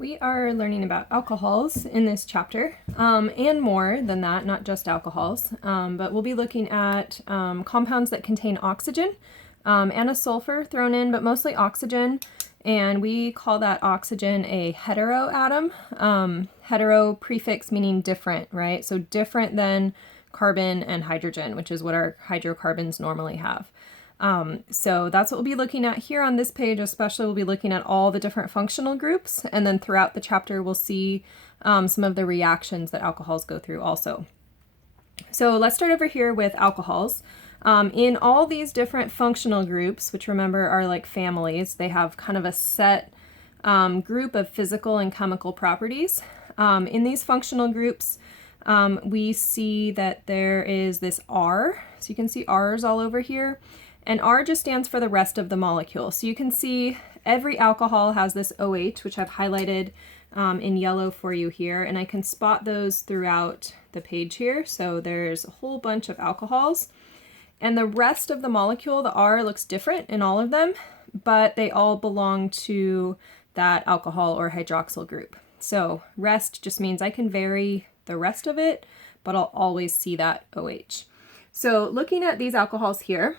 We are learning about alcohols in this chapter, and more than that, not just alcohols, but we'll be looking at compounds that contain oxygen and a sulfur thrown in, but mostly oxygen, and we call that oxygen a heteroatom. Hetero prefix meaning different, right? So different than carbon and hydrogen, which is what our hydrocarbons normally have. So that's what we'll be looking at here on this page. Especially we'll be looking at all the different functional groups, and then throughout the chapter we'll see some of the reactions that alcohols go through also. So let's start over here with alcohols. In all these different functional groups, which remember are like families, they have kind of a set group of physical and chemical properties. In these functional groups, we see that there is this R. So you can see R's all over here. And R just stands for the rest of the molecule. So you can see every alcohol has this OH, which I've highlighted in yellow for you here. And I can spot those throughout the page here. So there's a whole bunch of alcohols. And the rest of the molecule, the R, looks different in all of them, but they all belong to that alcohol or hydroxyl group. So rest just means I can vary the rest of it, but I'll always see that OH. So looking at these alcohols here,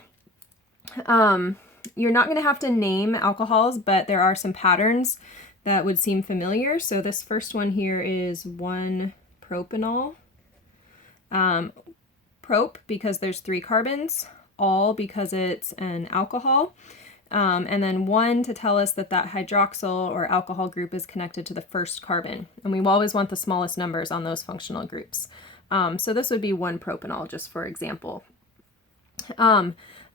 you're not going to have to name alcohols, but there are some patterns that would seem familiar. So this first one here is 1-propanol. Prop because there's 3 carbons, all because it's an alcohol, and then 1 to tell us that that hydroxyl or alcohol group is connected to the first carbon. And we always want the smallest numbers on those functional groups. So this would be 1-propanol, just for example.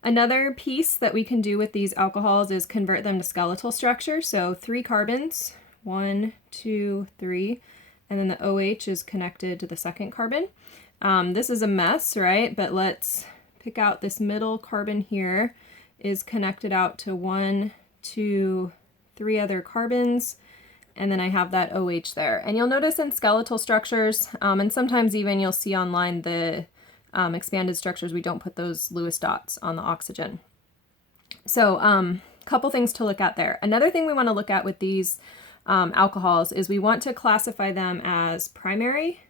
Another piece that we can do with these alcohols is convert them to skeletal structure. So 3 carbons, 1, 2, 3, and then the OH is connected to the second carbon. This is a mess, right? But let's pick out this middle carbon here is connected out to 1, 2, 3 other carbons, and then I have that OH there. And you'll notice in skeletal structures, and sometimes even you'll see online the expanded structures, we don't put those Lewis dots on the oxygen. So couple things to look at there. Another thing we want to look at with these alcohols is we want to classify them as primary,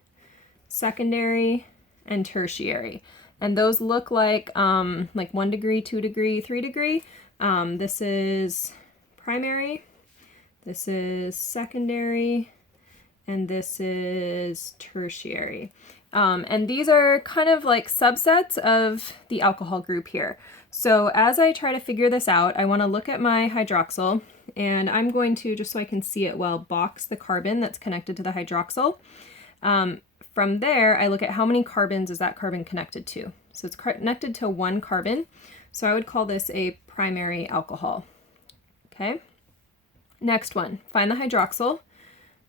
secondary, and tertiary. And those look like 1 degree, 2 degree, 3 degree. This is primary, this is secondary, and this is tertiary. And these are kind of like subsets of the alcohol group here. So as I try to figure this out, I want to look at my hydroxyl, and I'm going to, just so I can see it well, box the carbon that's connected to the hydroxyl. From there, I look at how many carbons is that carbon connected to. So it's connected to 1 carbon. So I would call this a primary alcohol. Okay. Next one, find the hydroxyl,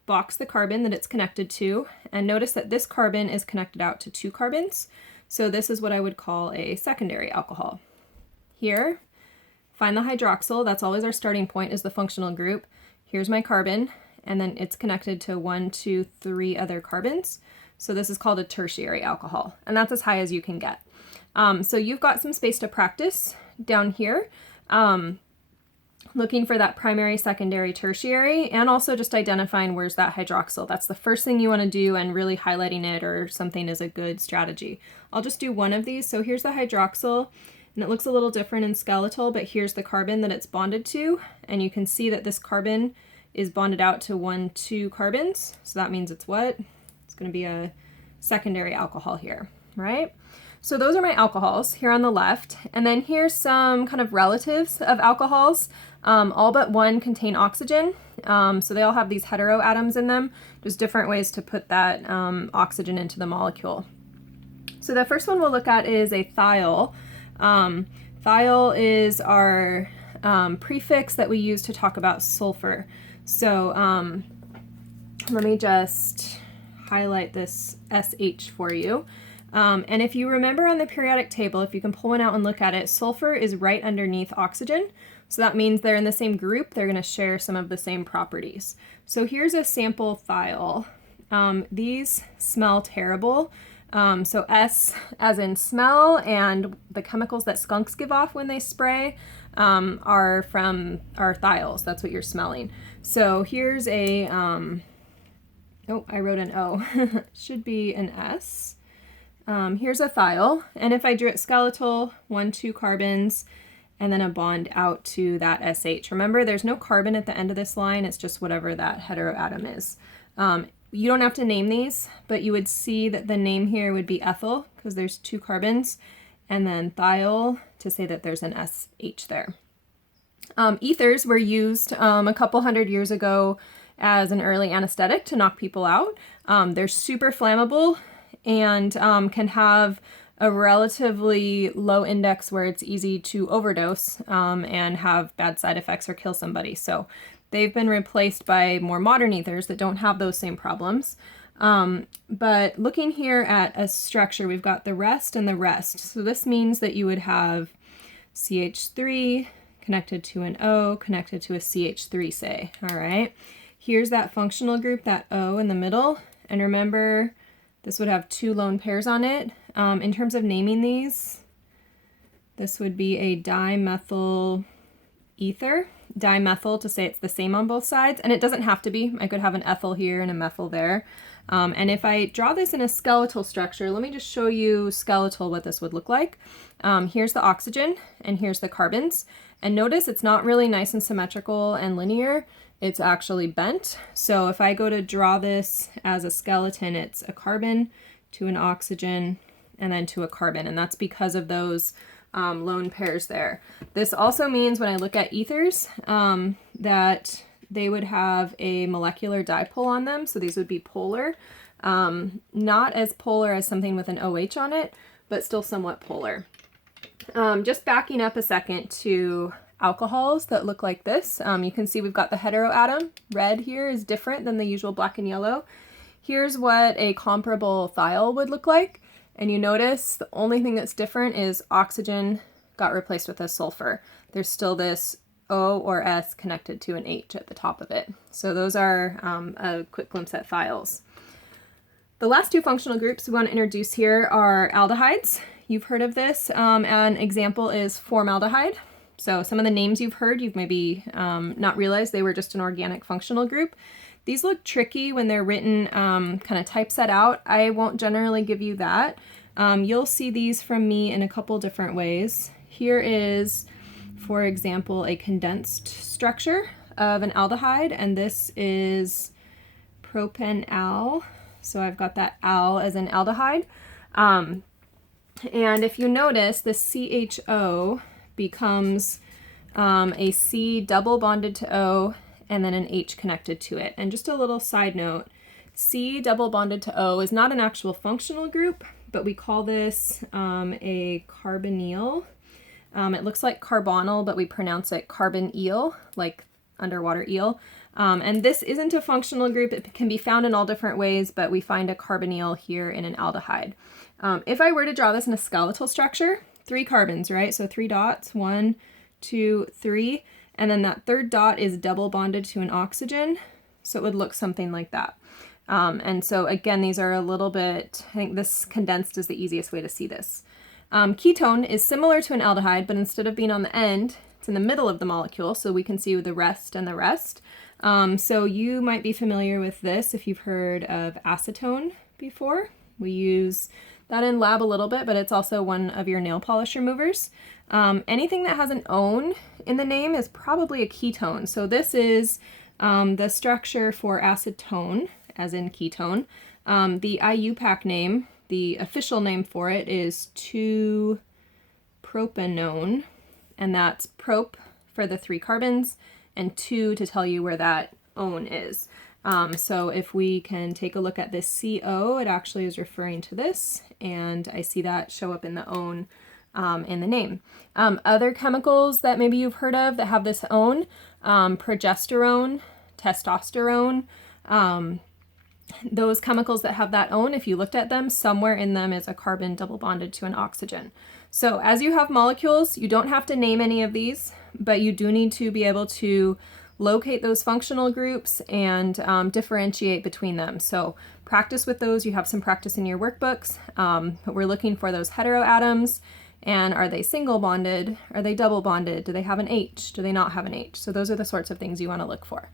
box the carbon that it's connected to, and notice that this carbon is connected out to 2 carbons. So this is what I would call a secondary alcohol. Here, find the hydroxyl. That's always our starting point, is the functional group. Here's my carbon, and then it's connected to 1, 2, 3 other carbons. So this is called a tertiary alcohol, and that's as high as you can get. So you've got some space to practice down here, looking for that primary, secondary, tertiary, and also just identifying where's that hydroxyl. That's the first thing you want to do, and really highlighting it or something is a good strategy. I'll just do one of these. So here's the hydroxyl, and it looks a little different in skeletal, but here's the carbon that it's bonded to, and you can see that this carbon is bonded out to 1, 2 carbons. So that means it's what? It's going to be a secondary alcohol here, right? So those are my alcohols here on the left. And then here's some kind of relatives of alcohols. All but 1 contain oxygen. So they all have these heteroatoms in them. There's different ways to put that oxygen into the molecule. So the first one we'll look at is a Thyle. Thyle is our prefix that we use to talk about sulfur. So let me just highlight this SH for you. And if you remember on the periodic table, if you can pull one out and look at it, sulfur is right underneath oxygen. So that means they're in the same group. They're going to share some of the same properties. So here's a sample Thyle. These smell terrible. So S as in smell, and the chemicals that skunks give off when they spray. are from our Thyles. That's what you're smelling. So here's a, oh, I wrote an O. Should be an S. Here's a Thyle, and if I drew it skeletal, 1, 2 carbons, and then a bond out to that SH. Remember, there's no carbon at the end of this line, it's just whatever that heteroatom is. You don't have to name these, but you would see that the name here would be ethyl, because there's 2 carbons, and then Thyle to say that there's an SH there. Ethers were used a couple hundred years ago as an early anesthetic to knock people out. They're super flammable and can have a relatively low index where it's easy to overdose and have bad side effects or kill somebody. So they've been replaced by more modern ethers that don't have those same problems. But looking here at a structure, we've got the rest and the rest. So this means that you would have CH3 connected to an O, connected to a CH3, say. All right. Here's that functional group, that O in the middle. And remember, this would have 2 lone pairs on it. In terms of naming these, this would be a dimethyl ether. Dimethyl to say it's the same on both sides, and it doesn't have to be. I could have an ethyl here and a methyl there. And if I draw this in a skeletal structure, let me just show you skeletal what this would look like. Here's the oxygen, and here's the carbons. And notice it's not really nice and symmetrical and linear. It's actually bent. So if I go to draw this as a skeleton, it's a carbon to an oxygen and then to a carbon. And that's because of those lone pairs there. This also means when I look at ethers that they would have a molecular dipole on them. So these would be polar. Not as polar as something with an OH on it, but still somewhat polar. Just backing up a second to alcohols that look like this. You can see we've got the heteroatom. Red here is different than the usual black and yellow. Here's what a comparable Thyle would look like. And you notice the only thing that's different is oxygen got replaced with a sulfur. There's still this O or S connected to an H at the top of it. So those are a quick glimpse at Thyles. The last 2 functional groups we want to introduce here are aldehydes. You've heard of this. An example is formaldehyde. So some of the names you've heard, you've maybe not realized they were just an organic functional group. These look tricky when they're written kind of typeset out. I won't generally give you that. You'll see these from me in a couple different ways. Here is, for example, a condensed structure of an aldehyde, and this is propanal. So I've got that al as an aldehyde. And if you notice, the CHO becomes a C double bonded to O and then an H connected to it. And just a little side note, C double bonded to O is not an actual functional group, but we call this a carbonyl. It looks like carbonyl, but we pronounce it carbonyl, like underwater eel. And this isn't a functional group. It can be found in all different ways, but we find a carbonyl here in an aldehyde. If I were to draw this in a skeletal structure, 3 carbons, right? So 3 dots, 1, 2, 3. And then that 3rd dot is double bonded to an oxygen. So it would look something like that. And so again, these are a little bit, I think this condensed is the easiest way to see this. Ketone is similar to an aldehyde, but instead of being on the end, it's in the middle of the molecule. So we can see the rest and the rest. So you might be familiar with this if you've heard of acetone before. We use that in lab a little bit, but it's also one of your nail polish removers. Anything that has an "one" in the name is probably a ketone. So this is the structure for acetone, as in ketone. The IUPAC name, the official name for it, is 2-propanone, and that's prop for the 3 carbons, and 2 to tell you where that "one" is. So if we can take a look at this CO, it actually is referring to this, and I see that show up in the "one" in the name. Other chemicals that maybe you've heard of that have this "one", progesterone, testosterone, those chemicals that have that "one", if you looked at them, somewhere in them is a carbon double bonded to an oxygen. So as you have molecules, you don't have to name any of these, but you do need to be able to locate those functional groups and differentiate between them. So practice with those. You have some practice in your workbooks, but we're looking for those heteroatoms And are they single bonded? Are they double bonded? Do they have an H? Do they not have an H? So those are the sorts of things you want to look for.